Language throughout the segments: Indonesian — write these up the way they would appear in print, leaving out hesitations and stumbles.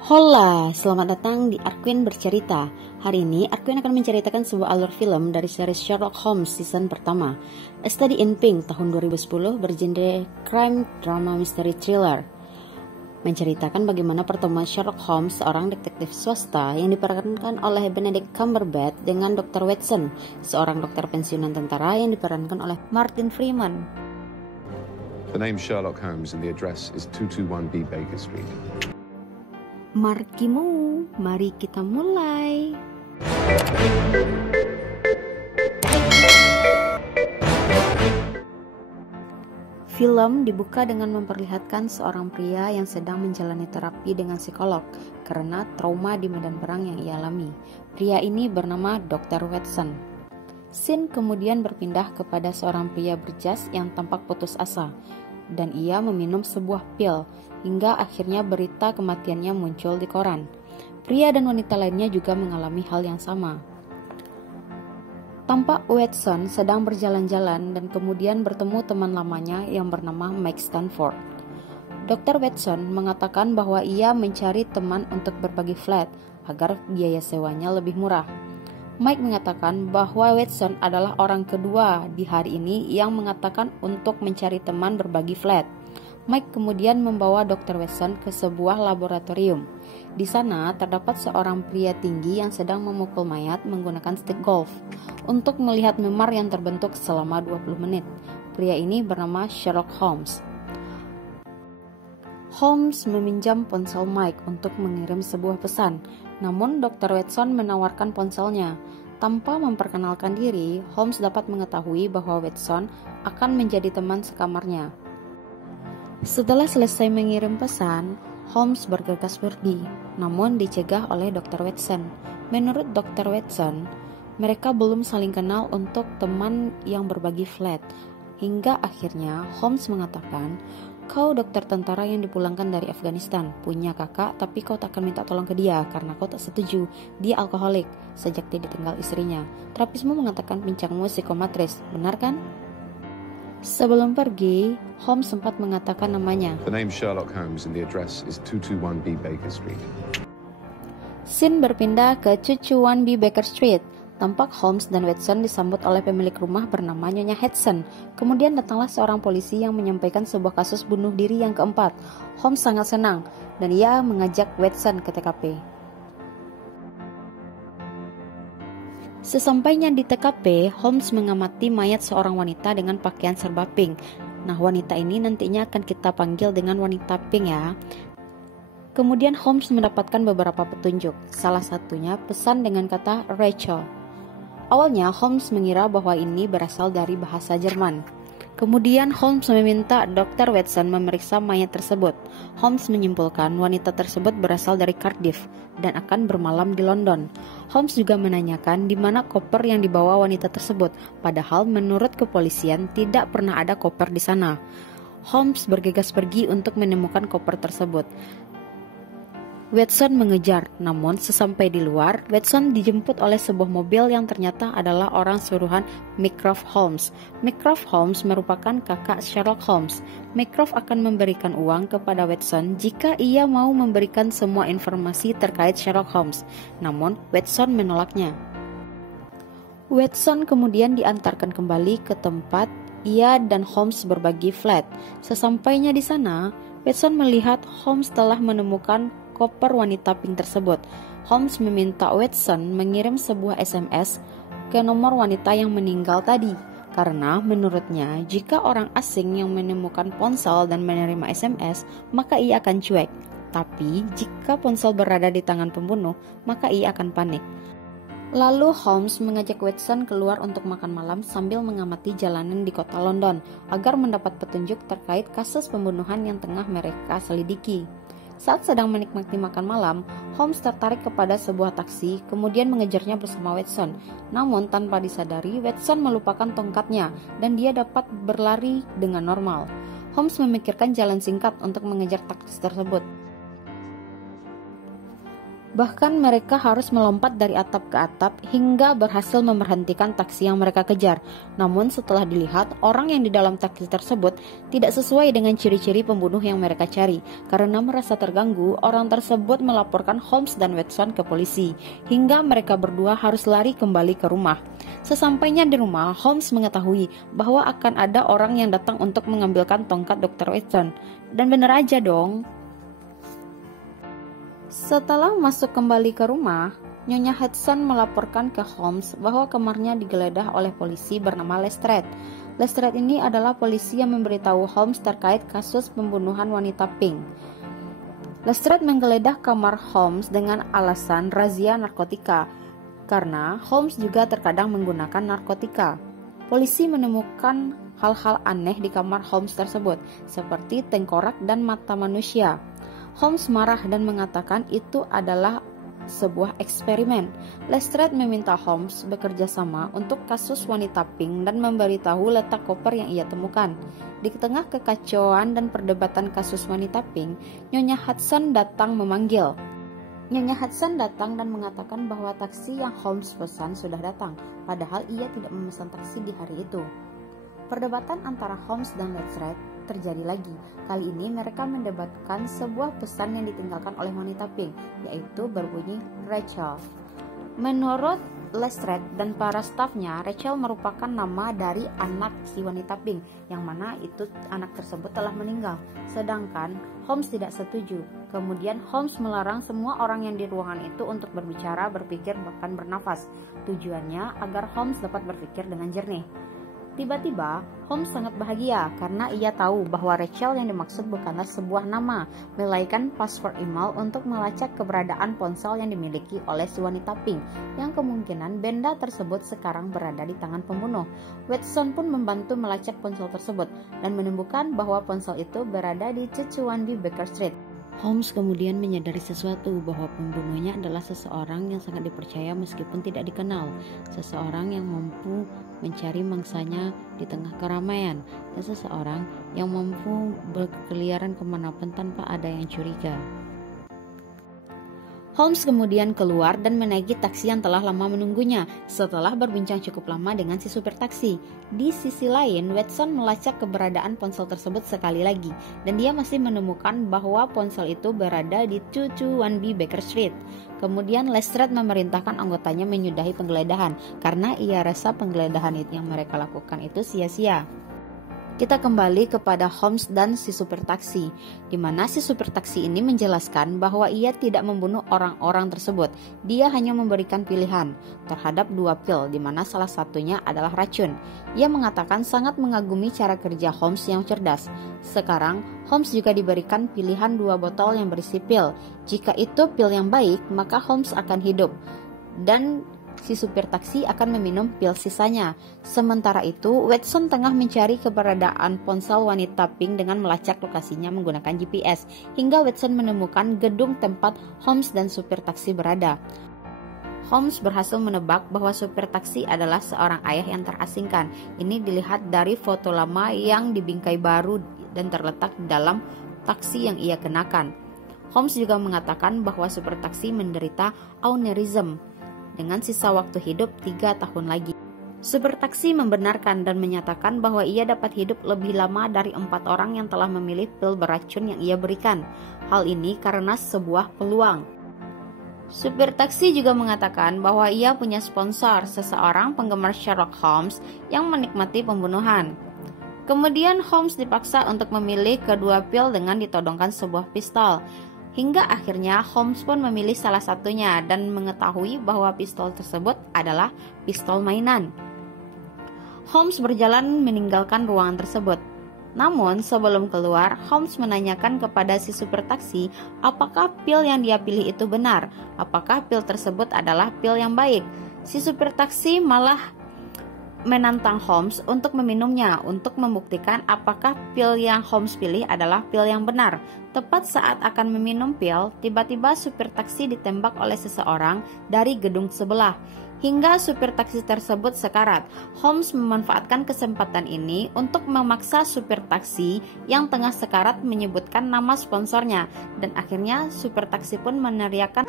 Hola, selamat datang di Arkwin Bercerita. Hari ini Arkwin akan menceritakan sebuah alur film dari series Sherlock Holmes season pertama, A Study in Pink tahun 2010 bergenre crime, drama, mystery, thriller. Menceritakan bagaimana pertemuan Sherlock Holmes, seorang detektif swasta yang diperankan oleh Benedict Cumberbatch dengan Dr. Watson, seorang dokter pensiunan tentara yang diperankan oleh Martin Freeman. The name Sherlock Holmes and the address is 221B Baker Street. Markimu, mari kita mulai. Film dibuka dengan memperlihatkan seorang pria yang sedang menjalani terapi dengan psikolog karena trauma di medan perang yang ia alami. Pria ini bernama Dr. Watson. Scene kemudian berpindah kepada seorang pria berjas yang tampak putus asa, dan ia meminum sebuah pil hingga akhirnya berita kematiannya muncul di koran. Pria dan wanita lainnya juga mengalami hal yang sama. Tampak Watson sedang berjalan-jalan dan kemudian bertemu teman lamanya yang bernama Mike Stanford. Dr. Watson mengatakan bahwa ia mencari teman untuk berbagi flat agar biaya sewanya lebih murah. Mike mengatakan bahwa Watson adalah orang kedua di hari ini yang mengatakan untuk mencari teman berbagi flat. Mike kemudian membawa Dr. Watson ke sebuah laboratorium. Di sana terdapat seorang pria tinggi yang sedang memukul mayat menggunakan stick golf untuk melihat memar yang terbentuk selama 20 menit. Pria ini bernama Sherlock Holmes. Holmes meminjam ponsel Mike untuk mengirim sebuah pesan, namun Dr. Watson menawarkan ponselnya. Tanpa memperkenalkan diri, Holmes dapat mengetahui bahwa Watson akan menjadi teman sekamarnya. Setelah selesai mengirim pesan, Holmes bergegas pergi, namun dicegah oleh Dr. Watson. Menurut Dr. Watson, mereka belum saling kenal untuk teman yang berbagi flat. Hingga akhirnya Holmes mengatakan, "Kau dokter tentara yang dipulangkan dari Afghanistan, punya kakak tapi kau tak akan minta tolong ke dia karena kau tak setuju. Dia alkoholik sejak dia ditinggal istrinya. Terapismu mengatakan pincangmu psikomatris, benar kan?" Sebelum pergi, Holmes sempat mengatakan namanya. The name Sherlock Holmes and the address is 221B Baker Street. Scene berpindah ke 221B Baker Street. Tampak Holmes dan Watson disambut oleh pemilik rumah bernama Nyonya Hudson. Kemudian datanglah seorang polisi yang menyampaikan sebuah kasus bunuh diri yang keempat. Holmes sangat senang dan ia mengajak Watson ke TKP. Sesampainya di TKP, Holmes mengamati mayat seorang wanita dengan pakaian serba pink. Nah, wanita ini nantinya akan kita panggil dengan wanita pink ya. Kemudian Holmes mendapatkan beberapa petunjuk. Salah satunya pesan dengan kata Rachel. Awalnya Holmes mengira bahwa ini berasal dari bahasa Jerman. Kemudian Holmes meminta Dr. Watson memeriksa mayat tersebut. Holmes menyimpulkan wanita tersebut berasal dari Cardiff dan akan bermalam di London. Holmes juga menanyakan di mana koper yang dibawa wanita tersebut, padahal menurut kepolisian tidak pernah ada koper di sana. Holmes bergegas pergi untuk menemukan koper tersebut. Watson mengejar, namun sesampai di luar, Watson dijemput oleh sebuah mobil yang ternyata adalah orang suruhan Mycroft Holmes. Mycroft Holmes merupakan kakak Sherlock Holmes. Mycroft akan memberikan uang kepada Watson jika ia mau memberikan semua informasi terkait Sherlock Holmes. Namun, Watson menolaknya. Watson kemudian diantarkan kembali ke tempat ia dan Holmes berbagi flat. Sesampainya di sana, Watson melihat Holmes telah menemukan koper wanita pink tersebut. Holmes meminta Watson mengirim sebuah SMS ke nomor wanita yang meninggal tadi, karena menurutnya jika orang asing yang menemukan ponsel dan menerima SMS, maka ia akan cuek. Tapi jika ponsel berada di tangan pembunuh, maka ia akan panik. Lalu Holmes mengajak Watson keluar untuk makan malam sambil mengamati jalanan di kota London agar mendapat petunjuk terkait kasus pembunuhan yang tengah mereka selidiki. Saat sedang menikmati makan malam, Holmes tertarik kepada sebuah taksi, kemudian mengejarnya bersama Watson. Namun tanpa disadari, Watson melupakan tongkatnya dan dia dapat berlari dengan normal. Holmes memikirkan jalan singkat untuk mengejar taksi tersebut. Bahkan mereka harus melompat dari atap ke atap hingga berhasil memberhentikan taksi yang mereka kejar. Namun setelah dilihat, orang yang di dalam taksi tersebut tidak sesuai dengan ciri-ciri pembunuh yang mereka cari. Karena merasa terganggu, orang tersebut melaporkan Holmes dan Watson ke polisi, hingga mereka berdua harus lari kembali ke rumah. Sesampainya di rumah, Holmes mengetahui bahwa akan ada orang yang datang untuk mengambilkan tongkat Dr. Watson. Dan benar aja dong. Setelah masuk kembali ke rumah, Nyonya Hudson melaporkan ke Holmes bahwa kamarnya digeledah oleh polisi bernama Lestrade. Lestrade ini adalah polisi yang memberitahu Holmes terkait kasus pembunuhan wanita Pink. Lestrade menggeledah kamar Holmes dengan alasan razia narkotika, karena Holmes juga terkadang menggunakan narkotika. Polisi menemukan hal-hal aneh di kamar Holmes tersebut, seperti tengkorak dan mata manusia. Holmes marah dan mengatakan itu adalah sebuah eksperimen. Lestrade meminta Holmes bekerja sama untuk kasus wanita Pink dan memberitahu letak koper yang ia temukan. Di tengah kekacauan dan perdebatan kasus wanita Pink, Nyonya Hudson datang memanggil. Nyonya Hudson datang dan mengatakan bahwa taksi yang Holmes pesan sudah datang, padahal ia tidak memesan taksi di hari itu. Perdebatan antara Holmes dan Lestrade terjadi lagi. Kali ini mereka mendebatkan sebuah pesan yang ditinggalkan oleh wanita Pink, yaitu berbunyi Rachel. Menurut Lestrade dan para stafnya, Rachel merupakan nama dari anak si wanita Pink, yang mana itu anak tersebut telah meninggal. Sedangkan Holmes tidak setuju. Kemudian Holmes melarang semua orang yang di ruangan itu untuk berbicara, berpikir, bahkan bernafas. Tujuannya agar Holmes dapat berpikir dengan jernih. Tiba-tiba, Holmes sangat bahagia karena ia tahu bahwa Rachel yang dimaksud bukanlah sebuah nama, melainkan password email untuk melacak keberadaan ponsel yang dimiliki oleh si wanita Pink, yang kemungkinan benda tersebut sekarang berada di tangan pembunuh. Watson pun membantu melacak ponsel tersebut dan menemukan bahwa ponsel itu berada di 221B Baker Street. Holmes kemudian menyadari sesuatu, bahwa pembunuhnya adalah seseorang yang sangat dipercaya meskipun tidak dikenal, seseorang yang mampu mencari mangsanya di tengah keramaian, dan seseorang yang mampu berkeliaran kemanapun tanpa ada yang curiga. Holmes kemudian keluar dan menaiki taksi yang telah lama menunggunya setelah berbincang cukup lama dengan si supir taksi. Di sisi lain, Watson melacak keberadaan ponsel tersebut sekali lagi, dan dia masih menemukan bahwa ponsel itu berada di 221B Baker Street. Kemudian Lestrade memerintahkan anggotanya menyudahi penggeledahan karena ia rasa penggeledahan yang mereka lakukan itu sia-sia. Kita kembali kepada Holmes dan si supir taksi, di mana si supir taksi ini menjelaskan bahwa ia tidak membunuh orang-orang tersebut. Dia hanya memberikan pilihan terhadap 2 pil, di mana salah satunya adalah racun. Ia mengatakan sangat mengagumi cara kerja Holmes yang cerdas. Sekarang, Holmes juga diberikan pilihan 2 botol yang berisi pil. Jika itu pil yang baik, maka Holmes akan hidup, dan si supir taksi akan meminum pil sisanya. Sementara itu, Watson tengah mencari keberadaan ponsel wanita Pink dengan melacak lokasinya menggunakan GPS, hingga Watson menemukan gedung tempat Holmes dan supir taksi berada. Holmes berhasil menebak bahwa supir taksi adalah seorang ayah yang terasingkan. Ini dilihat dari foto lama yang dibingkai baru dan terletak dalam taksi yang ia kenakan. Holmes juga mengatakan bahwa supir taksi menderita aneurysm dengan sisa waktu hidup 3 tahun lagi. Supir taksi membenarkan dan menyatakan bahwa ia dapat hidup lebih lama dari 4 orang yang telah memilih pil beracun yang ia berikan. Hal ini karena sebuah peluang. Supir taksi juga mengatakan bahwa ia punya sponsor, seseorang penggemar Sherlock Holmes yang menikmati pembunuhan. Kemudian Holmes dipaksa untuk memilih kedua pil dengan ditodongkan sebuah pistol. Hingga akhirnya Holmes pun memilih salah satunya dan mengetahui bahwa pistol tersebut adalah pistol mainan. Holmes berjalan meninggalkan ruangan tersebut. Namun sebelum keluar, Holmes menanyakan kepada si supir taksi apakah pil yang dia pilih itu benar, apakah pil tersebut adalah pil yang baik. Si supir taksi malah menantang Holmes untuk meminumnya untuk membuktikan apakah pil yang Holmes pilih adalah pil yang benar. Tepat saat akan meminum pil, tiba-tiba supir taksi ditembak oleh seseorang dari gedung sebelah. hingga supir taksi tersebut sekarat. Holmes memanfaatkan kesempatan ini untuk memaksa supir taksi yang tengah sekarat menyebutkan nama sponsornya, dan akhirnya supir taksi pun meneriakkan.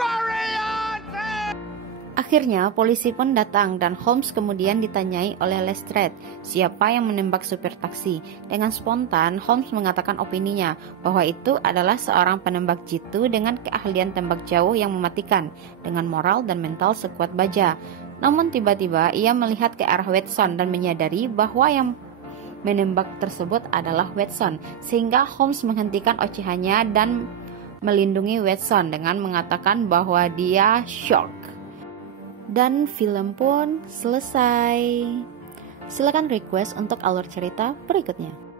Akhirnya polisi pun datang dan Holmes kemudian ditanyai oleh Lestrade siapa yang menembak supir taksi. Dengan spontan Holmes mengatakan opininya bahwa itu adalah seorang penembak jitu dengan keahlian tembak jauh yang mematikan, dengan moral dan mental sekuat baja. Namun tiba-tiba ia melihat ke arah Watson dan menyadari bahwa yang menembak tersebut adalah Watson, sehingga Holmes menghentikan ocehannya dan melindungi Watson dengan mengatakan bahwa dia shock. Dan film pun selesai. Silakan request untuk alur cerita berikutnya.